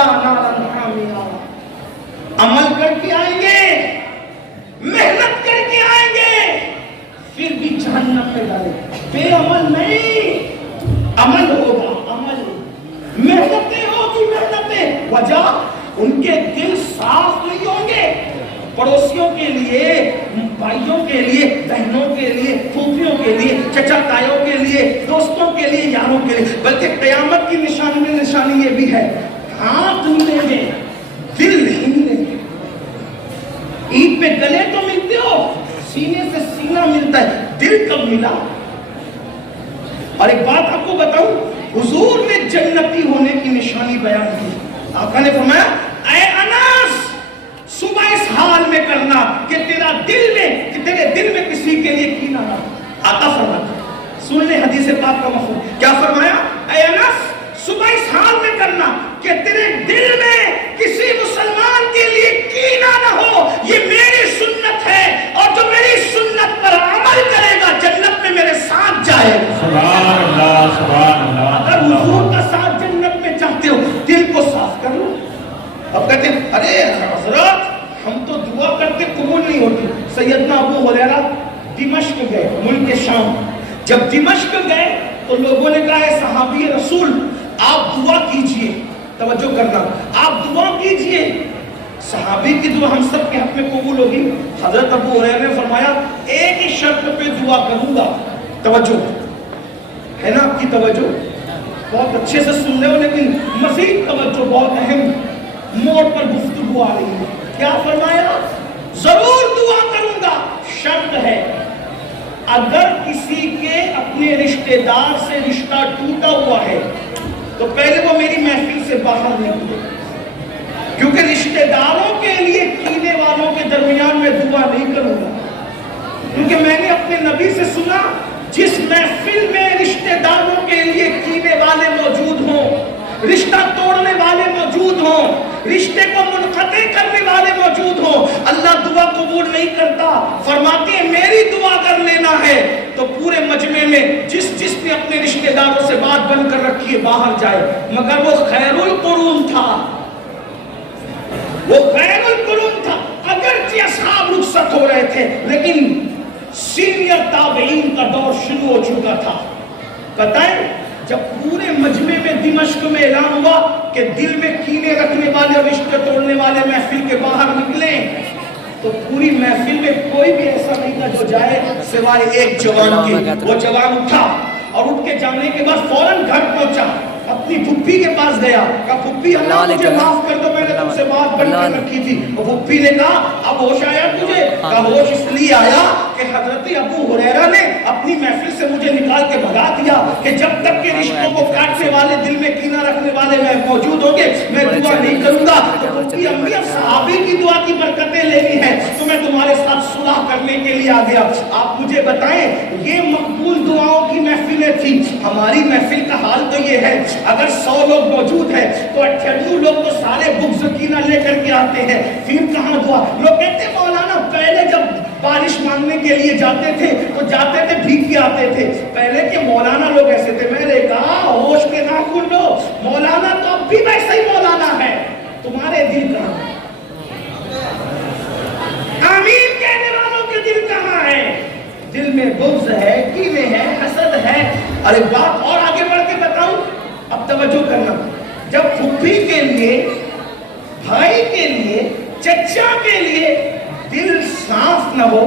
یصلی نارا حامیہ، عمل کر کے آئیں گے، محنت کر کے آئیں گے، پھر بھی جہنم میں ڈالے. بے عمل نہیں، عمل ہوگا، عمل، محنتیں ہوگی، محنتیں. وجہ ان کے دل صاف نہیں ہوں گے پڑوسیوں کے لیے، بھائیوں کے لیے، بہنوں کے لیے، پھوپھیوں کے لیے، چچا تایوں کے لیے، دوستوں کے لیے، یاروں کے لیے. بلکہ قیامت کی نشانی میں نشانی یہ بھی ہے، ہاتھ ملیں گے، دل نہیں ملیں گے. عید پہ گلے تو ملتے ہو، سینے سے سینہ ملتا ہے، دل کب ملا؟ اور ایک بات آپ کو بتاؤں، حضور نے جنتی ہونے کی نشانی بیان کی. آقا نے فرمایا اے انس، صبح اس حال میں کرنا کہ تیرا دل میں، کہ تیرے دل میں کسی کے لیے کینہ نہ. آقا فرماتا، سن لے حدیث پاک کا مفہوم. کیا فرمایا؟ اے انس، صبح اس حال میں کرنا کہ تیرے دل میں کسی مسلمان کے لیے کینہ نہ ہو. یہ میری سنت ہے، اور جو میری سنت پر عمل کرے گا جنت میں میرے ساتھ جائے گا. سبحان اللہ، سبحان اللہ. اگر حضور کا ساتھ جنت میں چاہتے ہو، دل کو صاف کر لو. اب کہتے ہیں ارے حضرات ہم تو دعا کرتے قبول نہیں ہوتی. سیدنا ابو ہریرہ دمشق گئے، ملک شام. جب دمشق گئے تو لوگوں نے کہا اے صحابی رسول آپ دعا کیجئے. توجہ کرنا، آپ دعا کیجئے. صحابی کی دعا ہم سب کے حق میں قبول ہوگی. حضرت ابو ہریرہ نے فرمایا ایک ہی شرط پہ دعا کروں گا. توجہ ہے نا آپ کی توجہ؟ بہت اچھے سے سن رہے ہو، لیکن مزید توجہ، بہت اہم موڑ پر گفتگو آ رہی ہے. کیا فرمایا؟ ضرور دعا کروں گا، شرط ہے اگر کسی کے اپنے رشتہ دار سے رشتہ ٹوٹا ہوا ہے تو پہلے وہ میری محفل سے باہر نکلے. کیونکہ رشتہ داروں کے لیے کینے والوں کے درمیان میں دعا نہیں کروں گا. کیونکہ میں نے اپنے نبی سے سنا جس محفل میں رشتہ داروں کے لیے کینے والے موجود ہوں، رشتہ توڑنے والے موجود ہوں، رشتے کو منقطع کرنے والے موجود ہوں، اللہ دعا قبول نہیں کرتا. فرماتے ہیں میری دعا کر لینا ہے تو پورے مجمع میں جس نے اپنے رشتہ داروں سے بات بند کر رکھی ہے باہر جائے. مگر وہ خیر القرون تھا، وہ خیر القرون تھا. اگرچہ اصحاب رخصت ہو رہے تھے لیکن سینئر تابعین کا دور شروع ہو چکا تھا. بتائیں جب پورے مجمع میں دمشق میں اعلان ہوا کہ دل میں کینے رکھنے والے اور رشتے توڑنے والے محفل کے باہر نکلیں تو پوری محفل میں کوئی بھی ایسا نہیں تھا جو جائے سوائے ایک جوان کے. وہ جوان اٹھا اور اٹھ کے جانے کے بعد فوراً گھر پہنچا، اپنی پھپھی کے پاس گیا، کہا پھپھی اللہ مجھے معاف کر دو، میں نے تم سے بات بند کر رکھی تھی. اور پھپھی نے کہا اب ہوش آیا تجھے؟ کہا ہوش اس لیے آیا کہ حضرت ابو ہریرہ نے اپنی محفل سے مجھے نکال کے بھگا دیا کہ جب تک کہ رشتوں کو کاٹنے والے، دل میں کینہ رکھنے والے میں موجود ہوں گے میں دعا نہیں کروں گا. تو پھپھی امی اب صحابی کی دعا کی برکتیں لینی ہے تو میں تمہارے ساتھ صلح کرنے کے لیے آ گیا. آپ مجھے بتائیں یہ مقبول دعاؤں کی محفلیں تھیں. ہماری محفل کا حال تو یہ ہے اگر 100 لوگ موجود ہیں تو 98 لوگ تو سارے بغض کینہ لے کر کے آتے ہیں. پھر کہاں دعا؟ لوگ کہتے ہیں مولانا پہلے جب بارش مانگنے کے لیے جاتے تھے تو جاتے تھے بھیک کے آتے تھے. پہلے کے مولانا لوگ ایسے تھے. میں نے کہا ہوش کے ناخن لو، مولانا تو اب بھی ویسا ہی مولانا ہے، تمہارے دل کہاں ہے؟ آمین کہنے والوں کے دل کہاں ہے؟ دل میں بغض ہے، کینے ہے، حسد ہے. اور ایک بات اور آگے بڑھ کے بتاؤں، اب توجہ کرنا. جب پھپھی کے لیے، بھائی کے لیے، چچا کے لیے دل صاف نہ ہو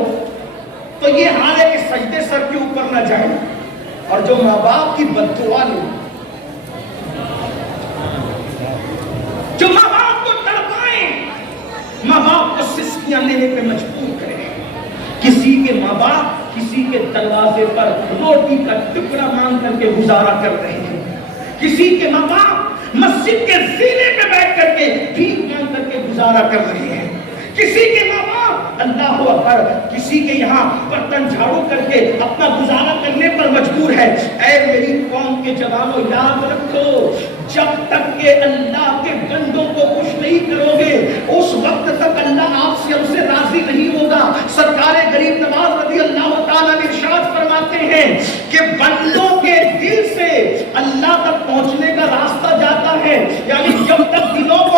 تو یہ حال ہے کہ سجدے سر کے اوپر نہ جائیں اور جو ماں باپ کی بد دعا لیں، جو ماں باپ کو تڑپائیں، ماں باپ کو سسکیاں لینے پہ مجبور کریں. کسی کے ماں باپ کسی کے دروازے پر روٹی کا ٹکڑا مانگ کر کے گزارا کر رہے ہیں. کسی کے ماں باپ مسجد کے زینے پہ بیٹھ کر کے بھیک مانگ کر کے گزارا کر رہے ہیں. کسی کے ماں باپ اللہ اکبر کسی کے یہاں برتن جھاڑو کر کے اپنا گزارا کرنے پر مجبور ہے. اے میری قوم کے جوانوں یاد رکھو، جب تک کہ اللہ کے بندوں کو خوش نہیں کرو گے اس وقت تک اللہ آپ سے ہم سے راضی نہیں ہوگا. سرکار غریب نواز رضی اللہ تعالیٰ نے ارشاد فرماتے ہیں کہ بندوں کے دل سے اللہ تک پہنچنے کا راستہ جاتا ہے، یعنی جب تک دلوں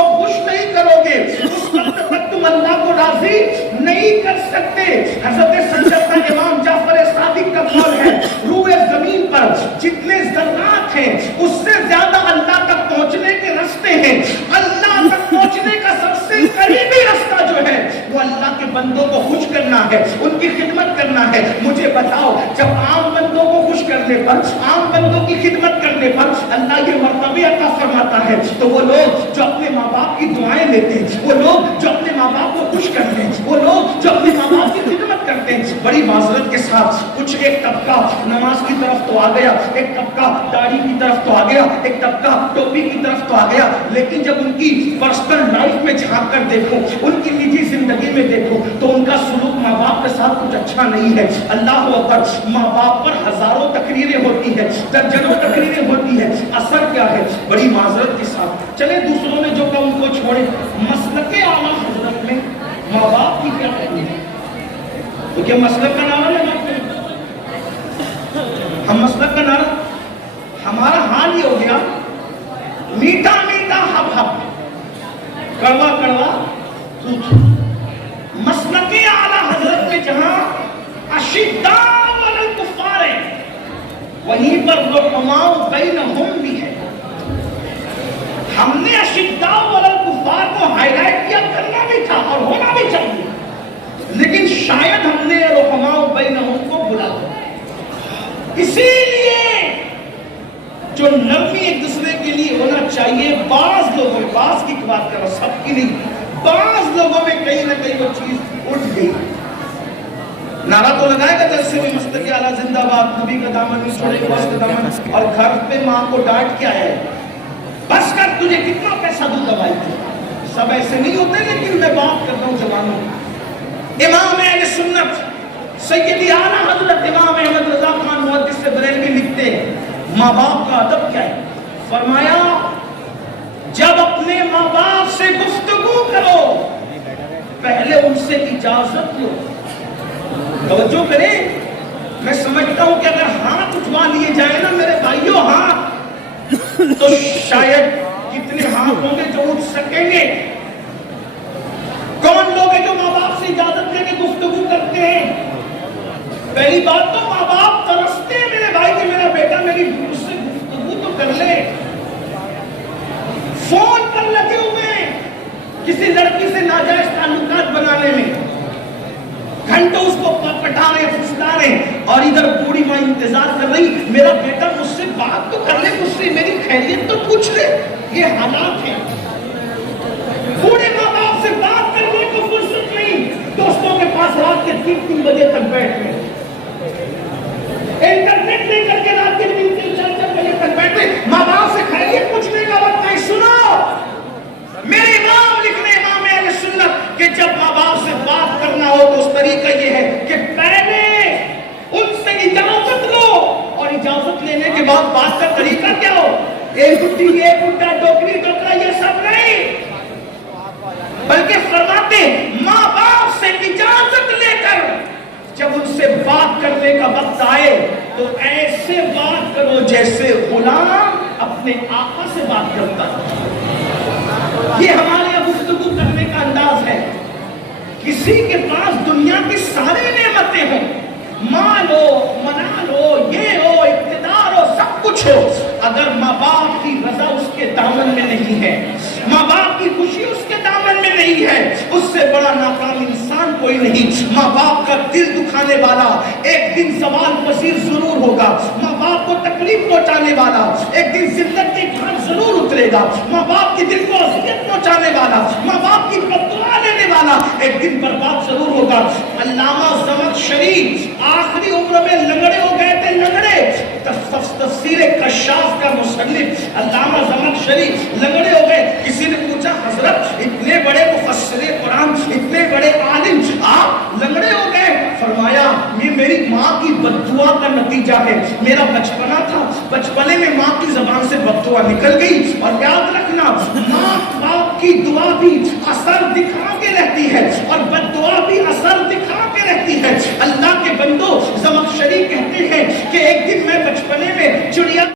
پر, عام بندوں کی خدمت کرنے پر اللہ یہ مرتبے عطا فرماتا ہے. تو وہ لوگ جو اپنے ماں باپ کی دعائیں لیتے ہیں, وہ لوگ جو اپنے ماں باپ کو خوش کرتے ہیں, وہ لوگ جو اپنے ماں باپ کی خدمت کرتے ہیں, بڑی معذرت کے ساتھ کچھ ایک طبقہ نماز کی طرف تو آ گیا, ایک طبقہ داڑھی کی طرف تو آ گیا, ایک طبقہ ٹوپی کی طرف تو آ گیا, لیکن جب ان کی پرسنل لائف میں جھانک کر دیکھو, ان کی نجی زندگی میں دیکھو, تو ان کا سلوک ماں باپ کے ساتھ کچھ اچھا نہیں ہے. اللہ اکبر, ماں باپ پر ہزاروں تقریریں ہوتی ہے, درجنوں تقریریں ہوتی ہے, اثر کیا ہے؟ بڑی معذرت کے ساتھ چلے دوسروں نے جو کہا ان کو چھوڑے, مسلک اعلیٰ حضرت میں ماں باپ کی کیا ہے؟ تو کیا مسلک کا نعرہ ہے؟ ہم مسلک کا نعرہ, ہمارا حال یہ ہو گیا میٹھا میٹھا ہب ہب, کڑوا کڑوا تھوت. مسلک اعلیٰ حضرت میں جہاں اشداء علی الکفار ہے, وہیں پر رحماء بینہم بھی ہے. ہم نے اشداء علی الکفار کو ہائی لائٹ کیا, کرنا بھی تھا اور ہونا بھی چاہیے, لیکن شاید ہم نے رحماء بینہم کو بلا دیا. اسی لیے جو نرمی ایک دوسرے کے لیے ہونا چاہیے, بعض لوگوں میں, بعض کی بات کرو سب کی نہیں, بعض لوگوں میں کہیں نہ کہیں وہ چیز اٹھ گئی. نعرہ تو لگائے گا جیسے بھی مسلک اعلیٰ زندہ باد, نبی کا دامن نہیں چھوڑے گا, بس کا دامن, اور گھر پہ ماں کو ڈانٹ کے آیا ہے, بس کر تجھے کتنا پیسہ دوں دوائی کی. سب ایسے نہیں ہوتے, لیکن میں بات کرتا ہوں جوانوں. امام اہل سنت سیدی اعلیٰ حضرت امام احمد رضا خان محدث بریلوی لکھتے ہیں ماں باپ کا ادب کیا ہے. فرمایا جب اپنے ماں باپ سے گفتگو کرو پہلے ان سے اجازت لو. توجہ کریں, میں سمجھتا ہوں کہ اگر ہاتھ اٹھوا لیے جائیں نا میرے بھائیوں ہاتھ, تو شاید کتنے ہاتھ ہوں گے جو اٹھ سکیں گے. کون لوگ ہیں جو ماں باپ سے اجازت لے کے گفتگو کرتے ہیں؟ پہلی بات تو ماں باپ ترستے ہیں میرے بھائی کہ میرا بیٹا میری مجھ سے گفتگو تو کر لے. فون پر لگے ہوئے کسی لڑکی سے ناجائز تعلقات بنانے میں, گھنٹوں اس کو پٹا رہے, پھسلا رہے, اور ادھر بوڑھی ماں انتظار کر رہی میرا بیٹا مجھ سے بات تو کر لے, مجھ سے میری خیریت تو پوچھ لے. یہ حالات ہیں. بوڑھے ماں باپ سے بات کرنے کو فرصت نہیں, دوستوں کے پاس رات کے 3 بجے تک بیٹھ گئے, انٹرنیٹ لے کر کے رات کے 3-4 بجے تک بیٹھے, ماں باپ سے خیریت پوچھنے کا وقت نہیں. سنو میرے امام لکھنے, امام اہل سنت, کہ جب ماں باپ سے بات کرنا ہو تو اس طریقہ یہ ہے کہ پہلے ان سے اجازت لو, اور اجازت لینے کے بعد بات کا طریقہ کیا ہو, ایک گٹی ایک گٹا ٹوکری ٹوکرا یہ سب نہیں, بلکہ فرماتے ماں باپ سے اجازت لے کر جب ان سے بات کرنے کا وقت آئے تو ایسے بات کرو جیسے غلام اپنے آقا سے بات کرتا ہے. یہ ہمارے یہاں گفتگو کرنے کا انداز ہے. کسی کے پاس دنیا کی ساری نعمتیں ہوں, مال ہو, منال ہو, یہ ہو, اقتدار ہو, سب کچھ ہو, اگر ماں باپ کی رضا اس کے دامن میں نہیں ہے, ماں باپ کی خوشی اس کے دامن میں نہیں ہے, اس سے بڑا ناکام انسان کوئی نہیں. ماں باپ کا دل دکھانے والا ایک دن زوال پذیر ضرور ہوگا, ماں باپ کو تکلیف پہنچانے والا ایک دن ذلت کے گھاٹ ضرور اترے گا, ماں باپ کے دل کو اذیت پہنچانے والا, ماں باپ کی بددعا لینے والا ایک دن برباد ضرور ہوگا. علامہ زمخشری آخری عمر میں لنگڑے ہو گئے تھے, لنگڑے, تفسیر کشاف کا مصنف علامہ زمخشری لنگڑے ہو گئے. کسی نے پوچھا حضرت اتنے بڑے مفسر قرآن, اتنے بڑے عالم, آپ لنگڑے ہو گئے؟ فرمایا یہ میری ماں کی بددعا کا نتیجہ ہے. میرا بچپنا تھا, بچپنے میں ماں کی زبان سے بددعا نکل گئی, اور یاد رکھنا ماں باپ کی دعا بھی اثر دکھا کے رہتی ہے اور بددعا بھی اثر دکھا کے رہتی ہے. اللہ کے بندو, زمخشری کہتے ہیں کہ ایک دن میں بچپنے میں چڑیا